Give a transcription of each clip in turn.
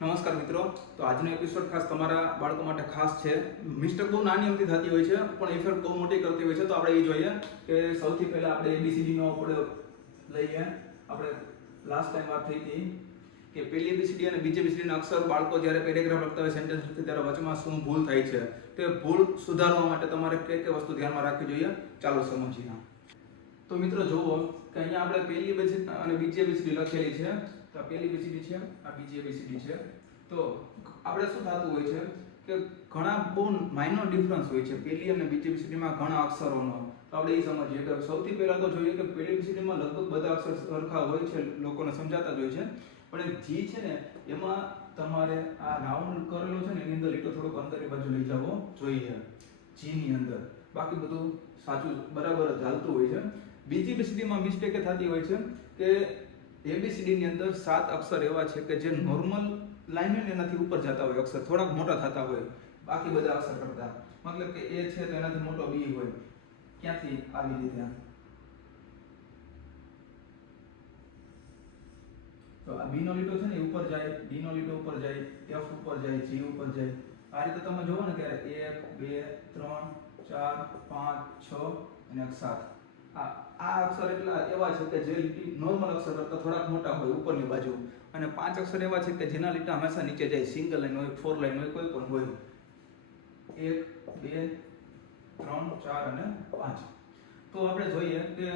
નમસ્કાર મિત્રો, તો આજનો એપિસોડ ખાસ તમારા બાળકો માટે ખાસ છે. મિસ્ટેક બહુ નાની અમથી થતી હોય છે પણ ઇફેક્ટ બહુ મોટી કરતી હોય છે. તો આપણે એ જોઈએ કે સૌથી પહેલા આપણે ABCD નો આપણે લઈએ. આપણે લાસ્ટ ટાઈમ વાત થઈ હતી કે પહેલી ABCD અને બીજી ABCD ના અક્ષર બાળકો જ્યારે પેરેગ્રાફ લખતા હોય સેન્ટેન્સ લખતા ત્યારે વચમાં શું ભૂલ થાય છે તે ભૂલ સુધારવા માટે તમારે કઈ વસ્તુ ધ્યાનમાં રાખવી જોઈએ. ચાલો સમજીએ. તો મિત્રો જુઓ કે અહીંયા આપણે પહેલી ABCD અને બીજી ABCD લખેલી છે. તો પહેલી ABCD છે, આ બીજી ABCD છે. તો આપણે શું થતું હોય છે કે ઘણા બહુ માઇનોર ડિફરન્સ હોય છે પહેલી અને બીજી ABCD માં ઘણા અક્ષરોનો. તો આપણે એ સમજીએ કે સૌથી પહેલા તો જોઈએ કે પહેલી ABCD માં લગભગ બધા અક્ષર સરખા હોય છે, લોકોને સમજાતા જ હોય છે. પણ જી છે ને એમાં તમારે આ રાઉન્ડ કરેલો છે ને એની અંદર લીટો થોડોક અંદરની બાજુ લઈ જવો જોઈએ જી ની અંદર. બાકી બધું સાચું બરાબર જ ચાલતું હોય છે. બીજી ABCD માં મિસ્ટેક એ થતી હોય છે કે ABCD ની અંદર 7 અક્ષર એવા છે કે જે નોર્મલ લાઈન હોય ને એનાથી ઉપર જતા હોય, અક્ષર થોડાક મોટા થતા હોય બાકી બધા અક્ષર કરતા. મતલબ કે A છે તો એનાથી મોટો B હોય. ક્યાંથી આવી રીતે તો આ B નો લીટો છે ને એ ઉપર જાય, D નો લીટો ઉપર જાય, F ઉપર જાય, G ઉપર જાય. આ રીતે તમે જોવો ને ત્યારે 1 2 3 4 5 6 અને 7. આ અક્ષર એટલા એવા છે કે જે લીટી નોર્મલ અક્ષર કરતા થોડાક મોટા હોય ઉપરની બાજુ, અને 5 અક્ષર એવા છે કે જેના લીટા હંમેશા નીચે જાય, સિંગલ લાઈન હોય, 4 લાઈન હોય, કોઈ પણ હોય. 1 2 3 4 અને 5. તો આપણે જોઈએ કે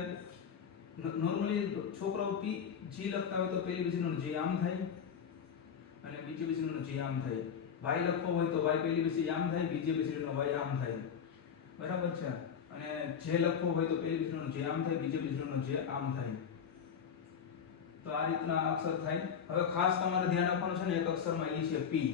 નોર્મલી છોકરાઓ P G લખતા હોય તો પહેલી ABCD નો G આમ થાય અને બીજી ABCD નો G આમ થાય. Y લખવો હોય તો Y પહેલી ABCD આમ થાય, બીજી ABCD નો Y આમ થાય. બરાબર છે. અને જે લખવો હોય તો પહેલી ABCD નો J આમ થાય, બીજી ABCD નો J આમ થાય. તો આ રીતના અક્ષર થાય. હવે ખાસ તમારે ધ્યાન રાખવાનું છે ને એક અક્ષરમાં એ છે P.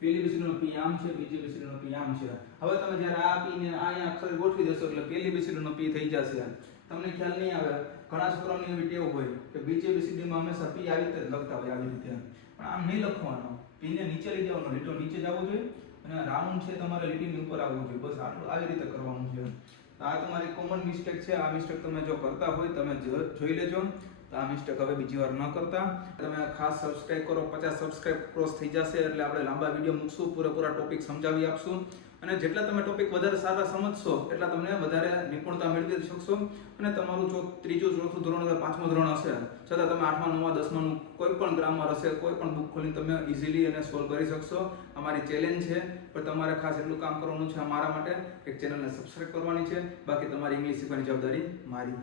પહેલી ABCD નો P આમ છે, બીજી ABCD નો P આમ છે. હવે તમે જ્યારે આ P ને આ અહીંયા અક્ષર ગોઠવી દેશો એટલે પહેલી ABCD નો P થઈ જશે. તમને ખ્યાલ નહીં આવે. ઘણા છોકરાઓની એવી ટેવ હોય કે બીજી ABCD માં હંમેશા P આવી રીતે લખતા હોય આવી રીતે. પણ આમ નહીં લખવાનો. P ને નીચે લઈ જવાનો, લીટો નીચે જવો જોઈએ અને રાઉન્ડ છે તમારે લીટીની ઉપર આવવું જોઈએ. બસ આટલું આવી રીતે કરવાનું છે. આ તમારી કોમન મિસ્ટેક છે. આ મિસ્ટેક તમે જો કરતા હોય તમે જોઈ લેજો. તો આ મિસ્ટેક હવે બીજી વાર ન કરતા. તમે ખાસ સબસ્ક્રાઇબ કરો. 50 સબસ્ક્રાઇબ ક્રોસ થઈ જશે એટલે આપણે લાંબા વિડીયો મૂકશું, પૂરેપૂરા ટોપિક સમજાવી આપશું. અને જેટલા તમે ટોપિક વધારે સારા સમજશો એટલા તમને વધારે નિપુણતા મેળવી શકશો. અને તમારું જો ત્રીજું ચોથું ધોરણ હોય, પાંચમું ધોરણ હશે છતાં તમે 8મા 9મા 10માનું કોઈ પણ ગ્રામર હશે, કોઈ પણ બુક ખોલીને તમે ઇઝીલી એને સોલ્વ કરી શકશો. અમારી ચેલેન્જ છે, પણ તમારે ખાસ એટલું કામ કરવાનું છે અમારા માટે, એક ચેનલને સબસ્ક્રાઇબ કરવાની છે. બાકી તમારી ઇંગ્લિશ શીખવાની જવાબદારી મારી.